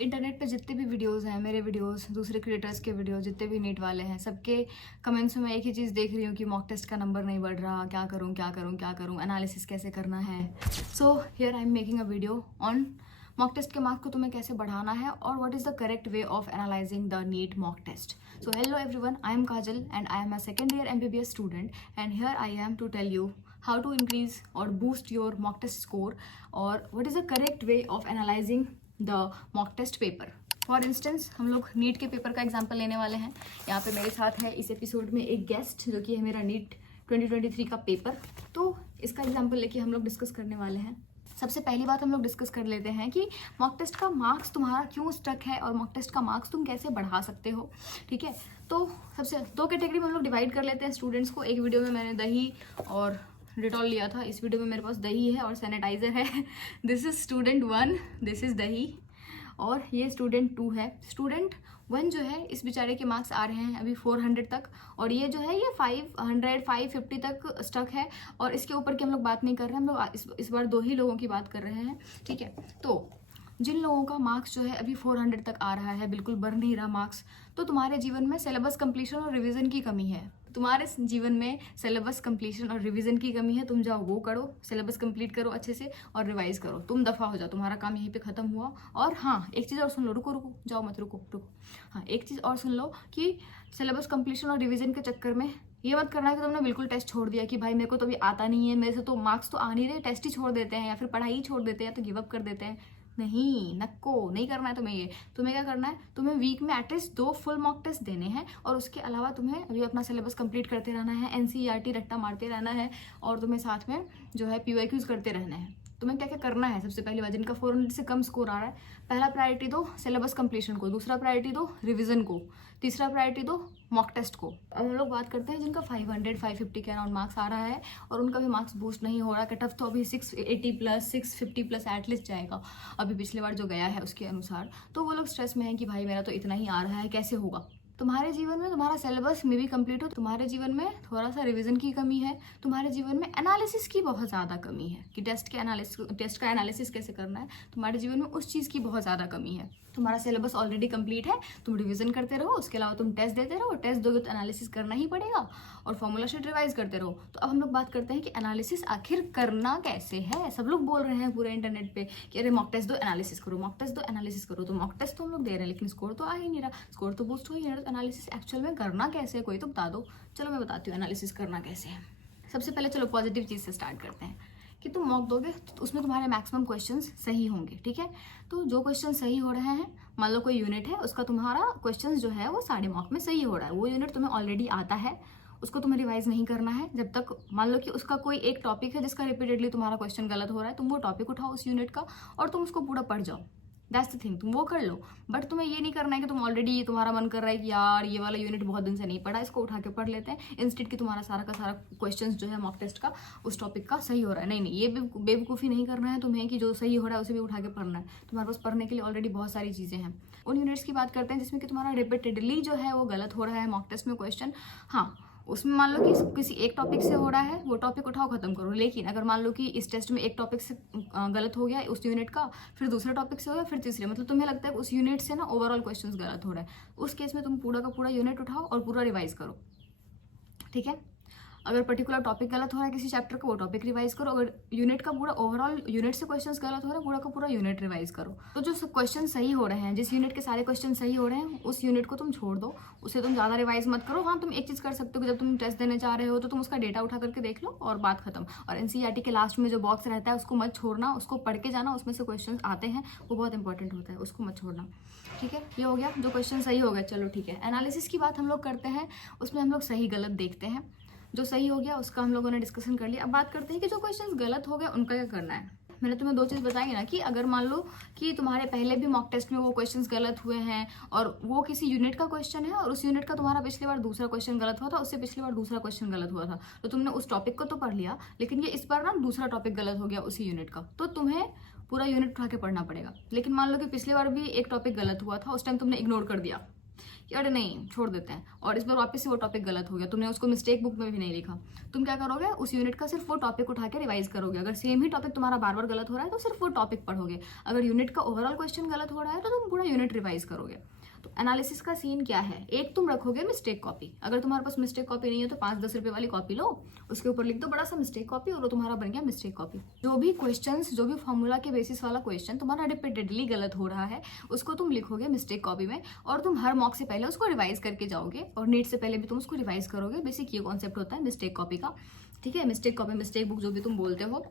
Internet पे जितने भी वीडियोस हैं, मेरे वीडियोस, दूसरे क्रिएटर्स के वीडियो, जितने भी नीट वाले हैं, सबके कमेंट्स में मैं एक ही चीज़ देख रही हूँ कि मॉक टेस्ट का नंबर नहीं बढ़ रहा, क्या करूँ क्या करूँ क्या करूँ, एनालिसिस कैसे करना है। So here I am making a video on mock test के मार्क्स को तुम्हें कैसे बढ़ाना है और what is the correct way of analysing the NEET mock test. So hello everyone, I am Kajal and I am a second year MBBS student and here I am to tell you how to increase or boost your mock test score or what is the correct way of analyzing the mock test paper. For instance हम लोग NEET के paper का example लेने वाले हैं. यहाँ पे मेरे साथ है इस एपिसोड में एक गेस्ट जो कि है मेरा नीट 2023 का पेपर. तो इसका एग्जाम्पल लेके हम लोग डिस्कस करने वाले हैं. सबसे पहली बात हम लोग डिस्कस कर लेते हैं कि मॉक टेस्ट का मार्क्स तुम्हारा क्यों स्टक है और मॉक टेस्ट का मार्क्स तुम कैसे बढ़ा सकते हो. ठीक है, तो सबसे दो कैटेगरी में हम लोग डिवाइड कर लेते हैं स्टूडेंट्स को. एक वीडियो में मैंने दही और डिटॉल लिया था, इस वीडियो में मेरे पास दही है और सैनिटाइजर है. This is student 1, this is दही और ये स्टूडेंट 2 है. स्टूडेंट 1 जो है इस बेचारे के मार्क्स आ रहे हैं अभी 400 तक और ये जो है ये 500 550 तक स्टक है और इसके ऊपर की हम लोग बात नहीं कर रहे हैं. हम लोग इस बार 2 ही लोगों की बात कर रहे हैं. ठीक है, तो जिन लोगों का मार्क्स जो है अभी 400 तक आ रहा है, बिल्कुल बढ़ नहीं रहा मार्क्स, तो तुम्हारे जीवन में सिलेबस कंप्लीशन और रिवीजन की कमी है. तुम्हारे जीवन में सिलेबस कंप्लीशन और रिवीजन की कमी है. तुम जाओ वो करो, सिलेबस कंप्लीट करो अच्छे से और रिवाइज करो. तुम दफ़ा हो जाओ, तुम्हारा काम यहीं पे ख़त्म हुआ. और हाँ, एक चीज़ और सुन लो, रुको जाओ मत, रुको. हाँ, एक चीज़ और सुन लो कि सिलेबस कंप्लीशन और रिवीजन के चक्कर में ये मत करना है कि तुमने बिल्कुल टेस्ट छोड़ दिया कि भाई मेरे को तो अभी आता नहीं है, मेरे से तो मार्क्स तो आ नहीं रहे, टेस्ट ही छोड़ देते हैं या फिर पढ़ाई ही छोड़ देते हैं या तो गिव अप कर देते हैं. नहीं, नको नहीं करना है तुम्हें. ये तुम्हें क्या करना है, तुम्हें वीक में एटलीस्ट 2 फुल मॉक टेस्ट देने हैं और उसके अलावा तुम्हें अभी अपना सिलेबस कंप्लीट करते रहना है, एनसीईआरटी रट्टा मारते रहना है और तुम्हें साथ में जो है पीवाईक्यूज करते रहना है. तुम्हें क्या क्या करना है, सबसे पहली बात, जिनका 400 से कम स्कोर आ रहा है, पहला प्रायोरिटी दो सिलेबस कंप्लीशन को, दूसरा प्रायोरिटी दो रिवीजन को, तीसरा प्रायोरिटी दो मॉक टेस्ट को. अब हम लोग बात करते हैं जिनका 500 550 के अराउंड मार्क्स आ रहा है और उनका भी मार्क्स बूस्ट नहीं हो रहा. कट ऑफ तो अभी 680 प्लस 650 प्लस एटलीस्ट जाएगा अभी पिछले बार जो गया है उसके अनुसार. तो वो लोग स्ट्रेस में है कि भाई मेरा तो इतना ही आ रहा है, कैसे होगा. तुम्हारे जीवन में तुम्हारा सिलेबस में भी कंप्लीट हो, तुम्हारे जीवन में थोड़ा सा रिवीजन की कमी है, तुम्हारे जीवन में एनालिसिस की बहुत ज़्यादा कमी है कि टेस्ट का एनालिसिस कैसे करना है, तुम्हारे जीवन में उस चीज़ की बहुत ज़्यादा कमी है. तुम्हारा सिलेबस ऑलरेडी कंप्लीट है, तुम रिवीजन करते रहो, उसके अलावा तुम टेस्ट देते रहो. टेस्ट दोगे तो एनालिसिस करना ही पड़ेगा और फॉर्मूला शीट रिवाइज करते रहो. तो अब हम लोग बात करते हैं कि एनालिसिस आखिर करना कैसे है. सब लोग बोल रहे हैं पूरे इंटरनेट पे कि अरे मॉक टेस्ट दो एनालिसिस करो, मॉक टेस्ट दो एनालिसिस करो. तो मॉक टेस्ट तो हम लोग दे रहे हैं लेकिन स्कोर तो आ ही नहीं रहा, स्कोर तो बूस्ट हो ही नहीं रहा. तो एनालिसिस एक्चुअल में करना कैसे है, कोई तो बता दो. चलो मैं बताती हूँ एनालिसिस करना कैसे है. सबसे पहले चलो पॉजिटिव चीज़ से स्टार्ट करते हैं कि तुम मॉक दोगे तो उसमें तुम्हारे मैक्सिमम क्वेश्चंस सही होंगे. ठीक है, तो जो क्वेश्चन सही हो रहे हैं, मान लो कोई यूनिट है, उसका तुम्हारा क्वेश्चंस जो है वो सारे मॉक में सही हो रहा है, वो यूनिट तुम्हें ऑलरेडी आता है, उसको तुम्हें रिवाइज नहीं करना है. जब तक मान लो कि उसका कोई एक टॉपिक है जिसका रिपीटेडली तुम्हारा क्वेश्चन गलत हो रहा है, तुम वो टॉपिक उठाओ उस यूनिट का और तुम उसको पूरा पढ़ जाओ. दैट्स द थिंग, तुम वो कर लो. बट तुम्हें ये नहीं करना है कि तुम ऑलरेडी तुम्हारा मन कर रहा है कि यार ये वाला यूनिट बहुत दिन से नहीं पढ़ा, इसको उठा के पढ़ लेते हैं, इंस्टेड कि तुम्हारा सारा का सारा क्वेश्चंस जो है मॉक टेस्ट का उस टॉपिक का सही हो रहा है. नहीं, ये बेवकूफ़ी नहीं करना है तुम्हें कि जो सही हो रहा है उसे भी उठा के पढ़ना है. तुम्हारे पास पढ़ने के लिए ऑलरेडी बहुत सारी चीज़ें हैं. उन यूनिट्स की बात करते हैं जिसमें कि तुम्हारा रिपीटेडली जो है वो गलत हो रहा है मॉक टेस्ट में क्वेश्चन. हाँ, उसमें मान लो कि किसी एक टॉपिक से हो रहा है, वो टॉपिक उठाओ खत्म करो. लेकिन अगर मान लो कि इस टेस्ट में एक टॉपिक से गलत हो गया उस यूनिट का, फिर दूसरे टॉपिक से हो गया, फिर तीसरे, मतलब तुम्हें लगता है कि उस यूनिट से ना ओवरऑल क्वेश्चंस गलत हो रहा है, उस केस में तुम पूरा का पूरा यूनिट उठाओ और पूरा रिवाइज करो. ठीक है, अगर पर्टिकुलर टॉपिक गलत हो रहा है किसी चैप्टर का, वो टॉपिक रिवाइज करो. अगर यूनिट का पूरा ओवरऑल यूनिट से क्वेश्चंस गलत हो रहा है, पूरा का पूरा यूनिट रिवाइज करो. तो जो क्वेश्चन सही हो रहे हैं, जिस यूनिट के सारे क्वेश्चन सही हो रहे हैं, उस यूनिट को तुम छोड़ दो, उसे तुम ज़्यादा रिवाइज मत करो. हाँ, तुम एक चीज़ कर सकते हो कि जब तुम टेस्ट देने जा रहे हो तो तुम उसका डेटा उठा करके देख लो और बात खत्म. और एनसीईआरटी के लास्ट में जो बॉक्स रहता है उसको मत छोड़ना, उसको पढ़ के जाना, उसमें से क्वेश्चन आते हैं, वो बहुत इंपॉर्टेंट होता है, उसको मत छोड़ना. ठीक है, ये हो गया जो क्वेश्चन सही हो गया. चलो ठीक है, एनालिसिस की बात हम लोग करते हैं, उसमें हम लोग सही गलत देखते हैं. जो सही हो गया उसका हम लोगों ने डिस्कशन कर लिया. अब बात करते हैं कि जो क्वेश्चंस गलत हो गए उनका क्या करना है. मैंने तुम्हें 2 चीज़ बताई ना कि अगर मान लो कि तुम्हारे पहले भी मॉक टेस्ट में वो क्वेश्चंस गलत हुए हैं और वो किसी यूनिट का क्वेश्चन है और उस यूनिट का तुम्हारा पिछली बार दूसरा क्वेश्चन गलत हुआ था, उससे पिछली बार दूसरा क्वेश्चन गलत हुआ था, तो तुमने उस टॉपिक को तो पढ़ लिया, लेकिन ये इस बार ना दूसरा टॉपिक गलत हो गया उसी यूनिट का, तो तुम्हें पूरा यूनिट उठा के पढ़ना पड़ेगा. लेकिन मान लो कि पिछली बार भी एक टॉपिक गलत हुआ था, उस टाइम तुमने इग्नोर कर दिया, कि अरे नहीं छोड़ देते हैं, और इस बार वापस से वो टॉपिक गलत हो गया, तुमने उसको मिस्टेक बुक में भी नहीं लिखा, तुम क्या करोगे, उस यूनिट का सिर्फ वो टॉपिक उठा के रिवाइज करोगे। अगर सेम ही टॉपिक तुम्हारा बार बार गलत हो रहा है तो सिर्फ वो टॉपिक पढ़ोगे। अगर यूनिट का ओवरऑल क्वेश्चन गलत हो रहा है तो तुम पूरा यूनिट रिवाइज करोगे। तो एनालिसिस का सीन क्या है, एक तुम रखोगे मिस्टेक कॉपी। अगर तुम्हारे पास मिस्टेक कॉपी नहीं है तो 5-10 रुपए वाली कॉपी लो, उसके ऊपर लिख दो बड़ा सा मिस्टेक कॉपी, और वो तुम्हारा बन गया मिस्टेक कॉपी। जो भी क्वेश्चंस, जो भी फॉर्मूला के बेसिस वाला क्वेश्चन तुम्हारा रिपीटेडली गलत हो रहा है उसको तुम लिखोगे मिस्टेक कॉपी में, और तुम हर मॉक से पहले उसको रिवाइज करके जाओगे, और नीट से पहले भी तुम उसको रिवाइज करोगे। बेसिक ये कॉन्सेप्ट होता है मिस्टेक कॉपी का, ठीक है। मिस्टेक कॉपी, मिस्टेक बुक, जो भी तुम बोलते हो।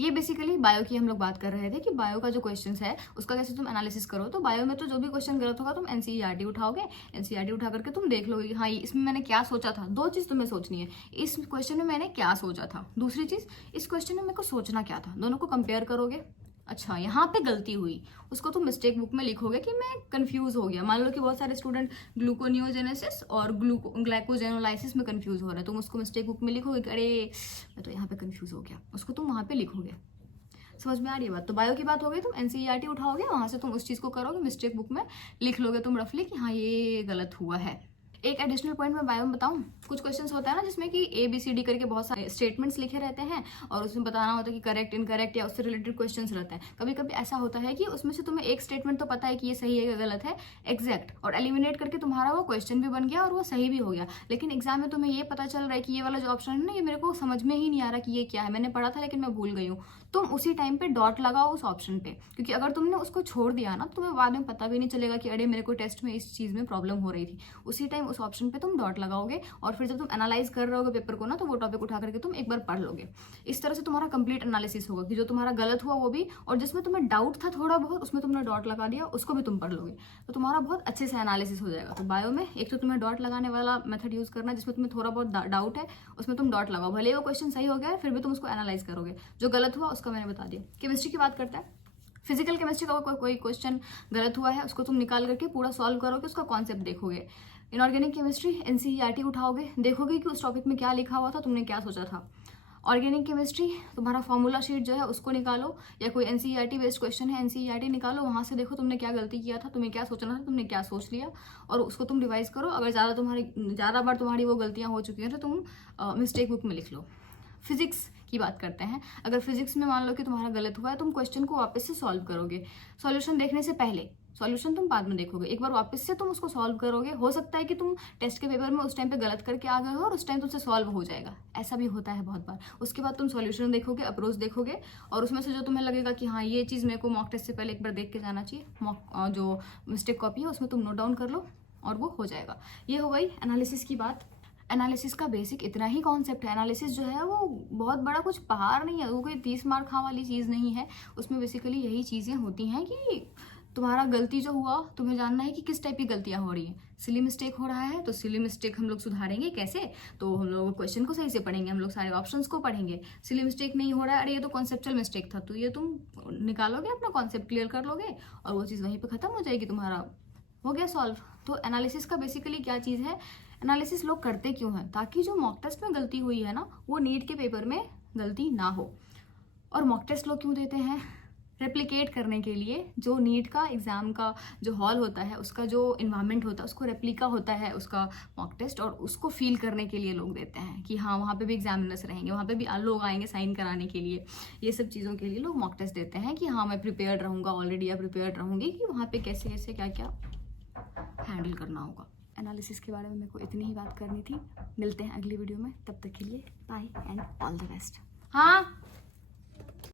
ये बेसिकली बायो की हम लोग बात कर रहे थे कि बायो का जो क्वेश्चन है उसका कैसे तुम एनालिसिस करो। तो बायो में तो जो भी क्वेश्चन गलत होगा तुम एनसीईआरटी उठाओगे, एनसीईआरटी उठा करके तुम देख लोगे कि हाँ इसमें मैंने क्या सोचा था। दो चीज तुम्हें सोचनी है, इस क्वेश्चन में मैंने क्या सोचा था, दूसरी चीज इस क्वेश्चन में मेरे को सोचना क्या था। दोनों को कंपेयर करोगे, अच्छा यहाँ पे गलती हुई, उसको तुम मिस्टेक बुक में लिखोगे कि मैं कंफ्यूज हो गया। मान लो कि बहुत सारे स्टूडेंट ग्लूकोनियोजेनेसिस और ग्लाइकोजेनोलाइसिस में कंफ्यूज हो रहे हैं, तुम उसको मिस्टेक बुक में लिखोगे कि अरे मैं तो यहाँ पे कंफ्यूज हो गया, उसको तुम वहाँ पे लिखोगे। समझ में आ रही है बात। तो बायो की बात हो गई, तुम एनसीईआरटी उठाओगे, वहां से तुम उस चीज को करोगे, मिस्टेक बुक में लिख लोगे तुम रफली कि हाँ ये गलत हुआ है। एक एडिशनल पॉइंट मैं बायो में बताऊं, कुछ क्वेश्चंस होता है ना जिसमें कि ABCD करके बहुत सारे स्टेटमेंट्स लिखे रहते हैं और उसमें बताना होता है कि करेक्ट, इनकरेक्ट या उससे रिलेटेड क्वेश्चंस रहते हैं। कभी कभी ऐसा होता है कि उसमें से तुम्हें एक स्टेटमेंट तो पता है कि ये सही है या गलत है, एग्जैक्ट, और एलिमिनेट करके तुम्हारा वो क्वेश्चन भी बन गया और वो सही भी हो गया, लेकिन एग्जाम में तुम्हें ये पता चल रहा है कि ये वाला जो ऑप्शन है ना ये मेरे को समझ में ही नहीं आ रहा कि ये क्या है, मैंने पढ़ा था लेकिन मैं भूल गई हूँ। तुम उसी टाइम पे डॉट लगाओ उस ऑप्शन पे, क्योंकि अगर तुमने उसको छोड़ दिया ना तो तुम्हें बाद में पता भी नहीं चलेगा कि अरे मेरे को टेस्ट में इस चीज में प्रॉब्लम हो रही थी। उसी टाइम उस ऑप्शन पे तुम डॉट लगाओगे और फिर जब तुम एनालाइज कर रहे होगे पेपर को ना तो वो टॉपिक उठा करके तुम एक बार पढ़ लोगे। इस तरह से तुम्हारा कंप्लीट एनालिसिस होगा कि जो तुम्हारा गलत हुआ वो भी, और जिसमें तुम्हें डाउट था थोड़ा बहुत उसमें तुमने डॉट लगा दिया, उसको भी तुम पढ़ लोगे, तो तुम्हारा बहुत अच्छे से एनालिसिस हो जाएगा। तो बायो में एक तो तुम्हें डॉट लगाने वाला मेथड यूज करना है, जिसमें तुम्हें थोड़ा बहुत डाउट है उसमें तुम डॉट लगाओ, भले वो क्वेश्चन सही हो गया फिर भी तुम उसको एनालाइज करोगे। जो गलत हुआ उसका मैंने बता दिया। केमिस्ट्री की बात करते हैं। फिजिकल केमिस्ट्री का कोई क्वेश्चन गलत हुआ है उसको तुम निकाल करके पूरा सॉल्व करोगे, उसका कॉन्सेप्ट देखोगे। इनऑर्गेनिक केमिस्ट्री एनसीईआरटी उठाओगे, देखोगे कि उस टॉपिक में क्या लिखा हुआ था, तुमने क्या सोचा था। ऑर्गेनिक केमिस्ट्री तुम्हारा फॉर्मूला शीट जो है उसको निकालो, या कोई एनसीईआरटी बेस्ड क्वेश्चन है एनसीईआरटी निकालो, वहां से देखो तुमने क्या गलती किया था, तुम्हें क्या सोचना था, तुमने क्या सोच लिया, और उसको तुम रिवाइज करो। अगर ज़्यादा बार तुम्हारी वो गलतियां हो चुकी हैं तो तुम मिस्टेक बुक में लिख लो। फिजिक्स की बात करते हैं। अगर फिजिक्स में मान लो कि तुम्हारा गलत हुआ है, तुम क्वेश्चन को वापस से सॉल्व करोगे। सॉल्यूशन देखने से पहले, सॉल्यूशन तुम बाद में देखोगे, एक बार वापस से तुम उसको सॉल्व करोगे। हो सकता है कि तुम टेस्ट के पेपर में उस टाइम पे गलत करके आ गए हो और उस टाइम तुमसे सॉल्व हो जाएगा, ऐसा भी होता है बहुत बार। उसके बाद तुम सॉल्यूशन देखोगे, अप्रोच देखोगे, और उसमें से जो तुम्हें लगेगा कि हाँ ये चीज़ मेरे को मॉक टेस्ट से पहले एक बार देख के जाना चाहिए, मॉक जो मिस्टेक कॉपी है उसमें तुम नोट डाउन कर लो और वो हो जाएगा। ये हो गई एनालिसिस की बात। एनालिसिस का बेसिक इतना ही कॉन्सेप्ट है। एनालिसिस जो है वो बहुत बड़ा कुछ पहाड़ नहीं है, वो कोई 30 मार्क वाली चीज़ नहीं है। उसमें बेसिकली यही चीज़ें होती हैं कि तुम्हारा गलती जो हुआ तुम्हें जानना है कि किस टाइप की गलतियां हो रही हैं। सिली मिस्टेक हो रहा है तो सिली मिस्टेक हम लोग सुधारेंगे कैसे, तो हम लोग क्वेश्चन को सही से पढ़ेंगे, हम लोग सारे ऑप्शंस को पढ़ेंगे। सिली मिस्टेक नहीं हो रहा है, अरे ये तो कॉन्सेप्चुअल मिस्टेक था, तो ये तुम निकालोगे, अपना कॉन्सेप्ट क्लियर कर लोगे और वो चीज़ वहीं पर खत्म हो जाएगी, तुम्हारा हो गया सॉल्व। तो एनालिसिस का बेसिकली क्या चीज़ है, एनालिसिस लोग करते क्यों हैं, ताकि जो मॉक टेस्ट में गलती हुई है ना वो नीट के पेपर में गलती ना हो। और मॉक टेस्ट लोग क्यों देते हैं, रेप्लिकेट करने के लिए। जो नीट का एग्जाम का जो हॉल होता है उसका जो इन्वायरमेंट होता है उसको रेप्लिका होता है उसका मॉक टेस्ट, और उसको फील करने के लिए लोग देते हैं कि हाँ वहाँ पे भी एग्जामिनर्स रहेंगे, वहाँ पे भी लोग आएंगे साइन कराने के लिए। ये सब चीज़ों के लिए लोग मॉक टेस्ट देते हैं कि हाँ मैं प्रिपेयर्ड रहूँगा ऑलरेडी, या प्रिपेयर्ड रहूँगी कि वहाँ पे कैसे कैसे क्या क्या हैंडल करना होगा। एनालिसिस के बारे में मेरे को इतनी ही बात करनी थी। मिलते हैं अगली वीडियो में, तब तक के लिए bye and all the best. हाँ।